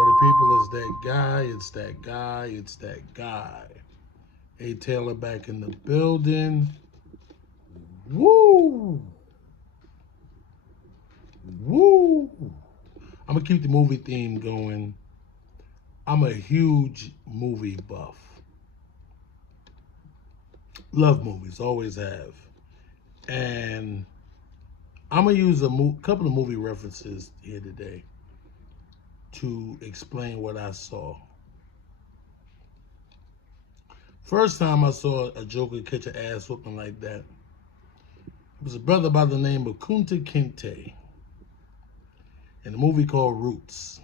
Party people, it's that guy, it's that guy, it's that guy. A Taylor back in the building. Woo! Woo! I'm gonna keep the movie theme going. I'm a huge movie buff. Love movies, always have. And I'm gonna use a couple of movie references here today to explain what I saw. First time I saw a Joker catch an ass whooping like that, it was a brother by the name of Kunta Kinte in a movie called Roots.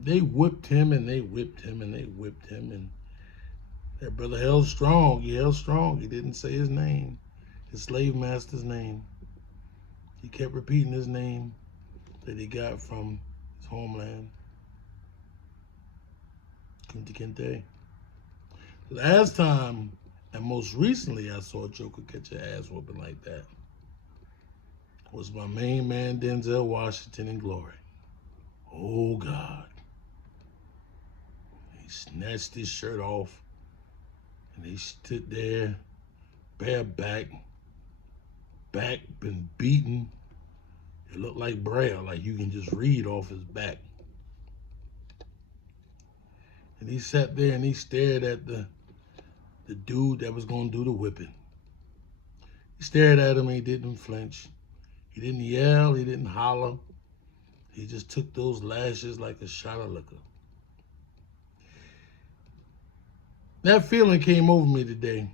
They whipped him and they whipped him and they whipped him, and that brother held strong. He held strong. He didn't say his name, his slave master's name. He kept repeating his name that he got from his homeland. Kunta Kinte. Last time, and most recently, I saw Joker catch an ass whooping like that was my main man, Denzel Washington in Glory. Oh, God. He snatched his shirt off, and he stood there, bare back been beaten. It looked like Braille, like you can just read off his back. And he sat there and he stared at the dude that was going to do the whipping. He stared at him and he didn't flinch. He didn't yell, he didn't holler. He just took those lashes like a shot of liquor. That feeling came over me today.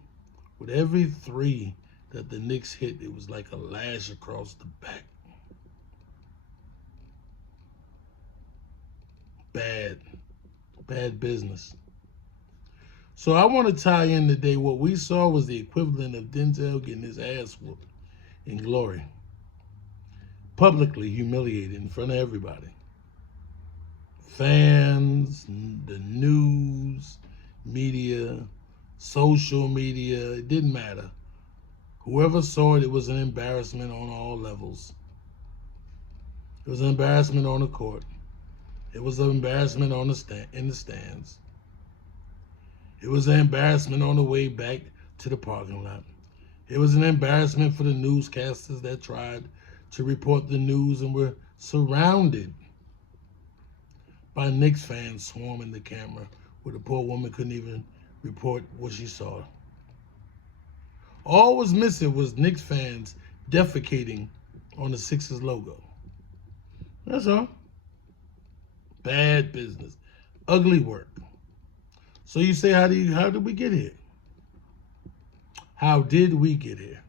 With every three that the Knicks hit, it was like a lash across the back. Bad business. So I want to tie in today. What we saw was the equivalent of Denzel getting his ass whooped in Glory. Publicly humiliated in front of everybody. Fans, the news, media, social media, it didn't matter. Whoever saw it, it was an embarrassment on all levels. It was an embarrassment on the court. It was an embarrassment on in the stands. It was an embarrassment on the way back to the parking lot. It was an embarrassment for the newscasters that tried to report the news and were surrounded by Knicks fans swarming the camera, where the poor woman couldn't even report what she saw. All was missing was Knicks fans defecating on the Sixers logo. That's all. Bad business. Ugly work. So you say, how did we get here? How did we get here?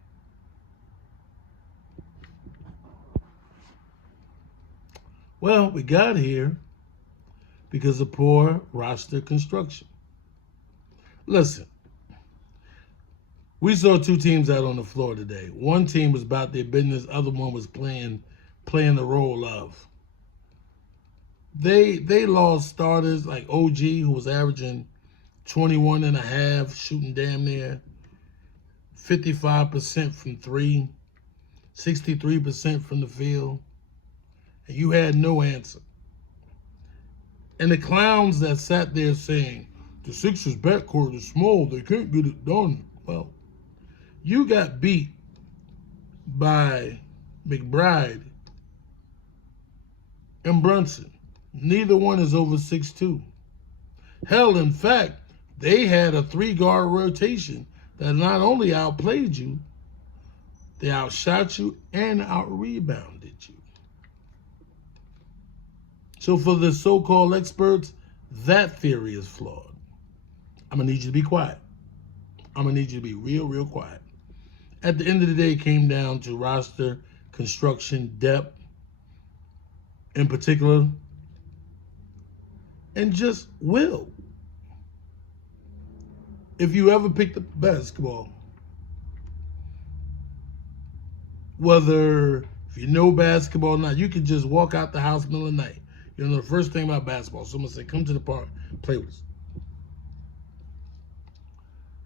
Well, we got here because of poor roster construction. Listen, we saw two teams out on the floor today. One team was about their business, other one was playing the role of. They lost starters like OG, who was averaging 21 and a half, shooting damn near 55% from three, 63% from the field. And you had no answer. And the clowns that sat there saying, the Sixers backcourt is small, they can't get it done. Well, you got beat by McBride and Brunson. Neither one is over 6'2". Hell, in fact, they had a 3-guard rotation that not only outplayed you, they outshot you and out-rebounded you. So for the so-called experts, that theory is flawed. I'm going to need you to be quiet. I'm going to need you to be real quiet. At the end of the day, it came down to roster construction, depth in particular, and just will. If you ever picked up basketball, whether if you know basketball or not, you could just walk out the house in the middle of the night. You know the first thing about basketball, someone say, come to the park, play with us.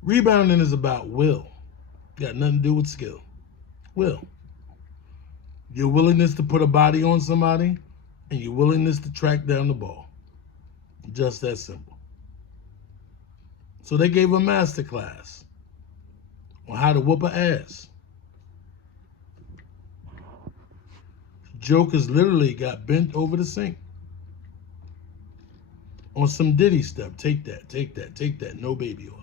Rebounding is about will. Got nothing to do with skill. Will. Your willingness to put a body on somebody and your willingness to track down the ball. Just that simple. So they gave a master class on how to whoop an ass. Jokers literally got bent over the sink on some Diddy stuff. Take that, take that, take that. No baby oil.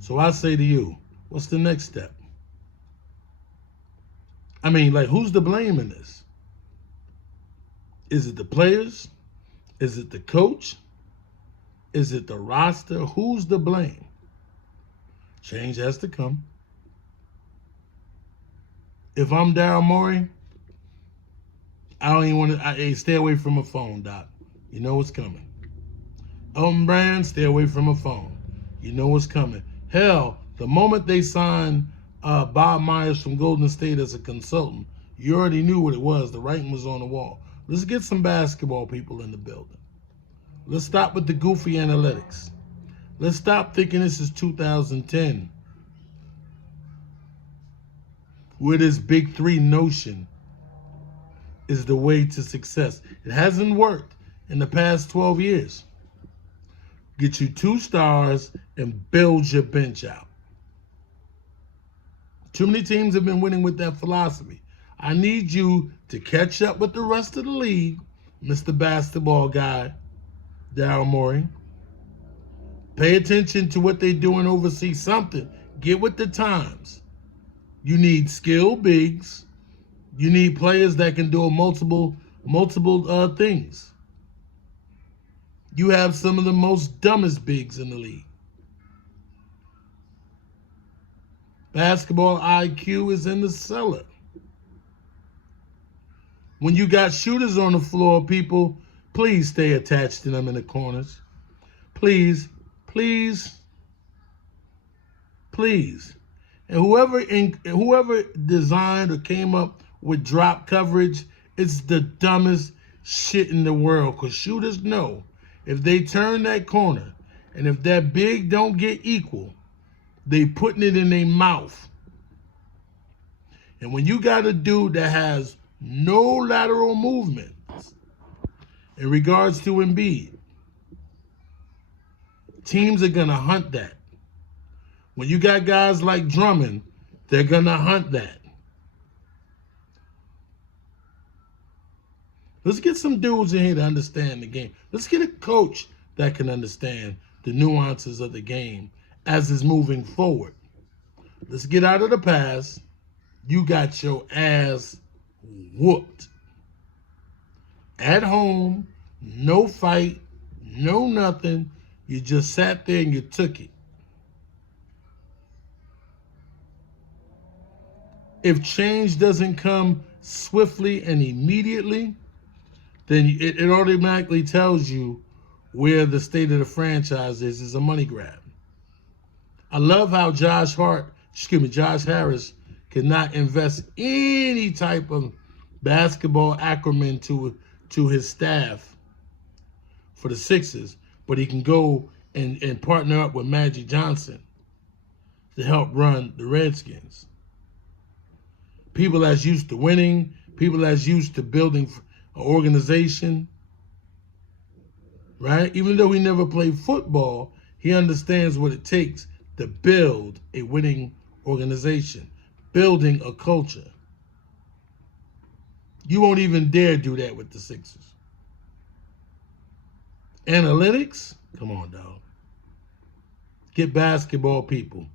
So I say to you, what's the next step? I mean, like, who's to blame in this? Is it the players? Is it the coach? Is it the roster? Who's to blame? Change has to come. If I'm Daryl Morey, I don't even want to. Stay away from a phone, Doc. You know what's coming. Elton Brand, stay away from a phone. You know what's coming. Hell, the moment they signed Bob Myers from Golden State as a consultant, you already knew what it was. The writing was on the wall. Let's get some basketball people in the building. Let's stop with the goofy analytics. Let's stop thinking this is 2010, where this big three notion is the way to success. It hasn't worked in the past 12 years. Get you 2 stars and build your bench out. Too many teams have been winning with that philosophy. I need you to catch up with the rest of the league, Mr. Basketball Guy, Daryl Morey. Pay attention to what they do and oversee something. Get with the times. You need skilled bigs. You need players that can do multiple things. You have some of the most dumbest bigs in the league. Basketball IQ is in the cellar. When you got shooters on the floor, people, please stay attached to them in the corners. Please, please, please. And whoever designed or came up with drop coverage, it's the dumbest shit in the world. Because shooters know if they turn that corner and if that big don't get equal, they putting it in their mouth. And when you got a dude that has no lateral movement in regards to Embiid, teams are going to hunt that. When you got guys like Drummond, they're going to hunt that. Let's get some dudes in here to understand the game. Let's get a coach that can understand the nuances of the game as it's moving forward. Let's get out of the past. You got your ass whooped. At home, no fight, no nothing. You just sat there and you took it. If change doesn't come swiftly and immediately, then it automatically tells you where the state of the franchise is a money grab. I love how Josh Harris cannot invest any type of basketball acumen to his staff for the Sixers, but he can go and partner up with Magic Johnson to help run the Redskins. People that's used to winning, people that's used to building an organization, right? Even though he never played football, he understands what it takes to build a winning organization, building a culture. You won't even dare do that with the Sixers. Analytics? Come on, dog. Get basketball people.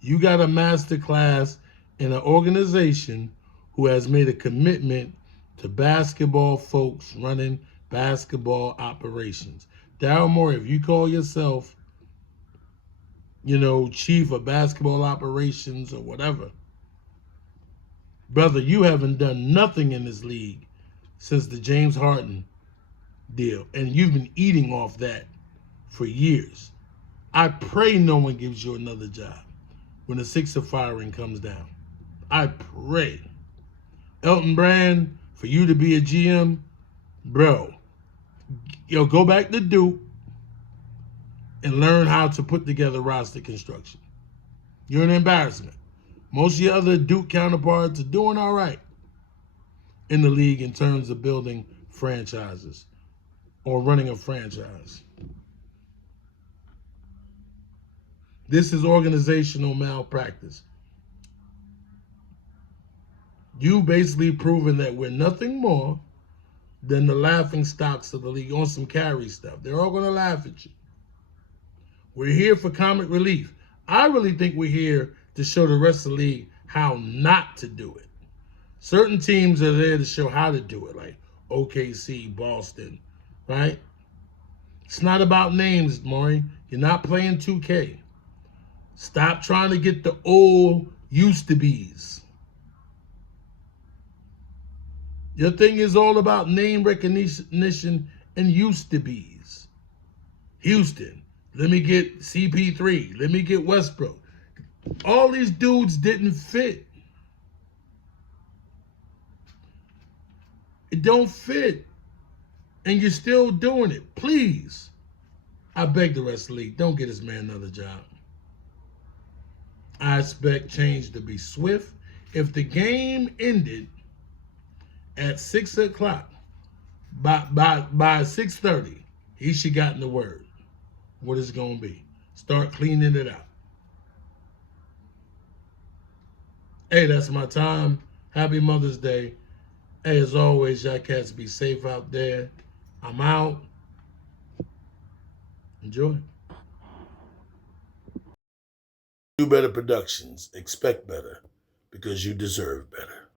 You got a master class in an organization who has made a commitment to basketball folks running basketball operations. Daryl Morey, if you call yourself, chief of basketball operations or whatever, brother, you haven't done nothing in this league since the James Harden deal. And you've been eating off that for years. I pray no one gives you another job when the Sixer firing comes down. I pray. Elton Brand, for you to be a GM, bro, go back to Duke and learn how to put together roster construction. You're an embarrassment. Most of your other Duke counterparts are doing all right. in the league in terms of building franchises or running a franchise. This is organizational malpractice. You basically proven that we're nothing more than the laughing stocks of the league on some carry stuff. They're all going to laugh at you. We're here for comic relief. I really think we're here to show the rest of the league how not to do it. Certain teams are there to show how to do it, like OKC, Boston, right? It's not about names, Maury. You're not playing 2K. Stop trying to get the old used to be's. Your thing is all about name recognition and used to be's. Houston, let me get CP3. Let me get Westbrook. All these dudes didn't fit. It don't fit. And you're still doing it. Please. I beg the rest of the league, don't get this man another job. I expect change to be swift. If the game ended at 6 o'clock, by 6:30, he should gotten the word. What it's going to be. Start cleaning it out. Hey, that's my time. Happy Mother's Day. Hey, as always, y'all cats be safe out there. I'm out. Enjoy. Do better productions. Expect better because you deserve better.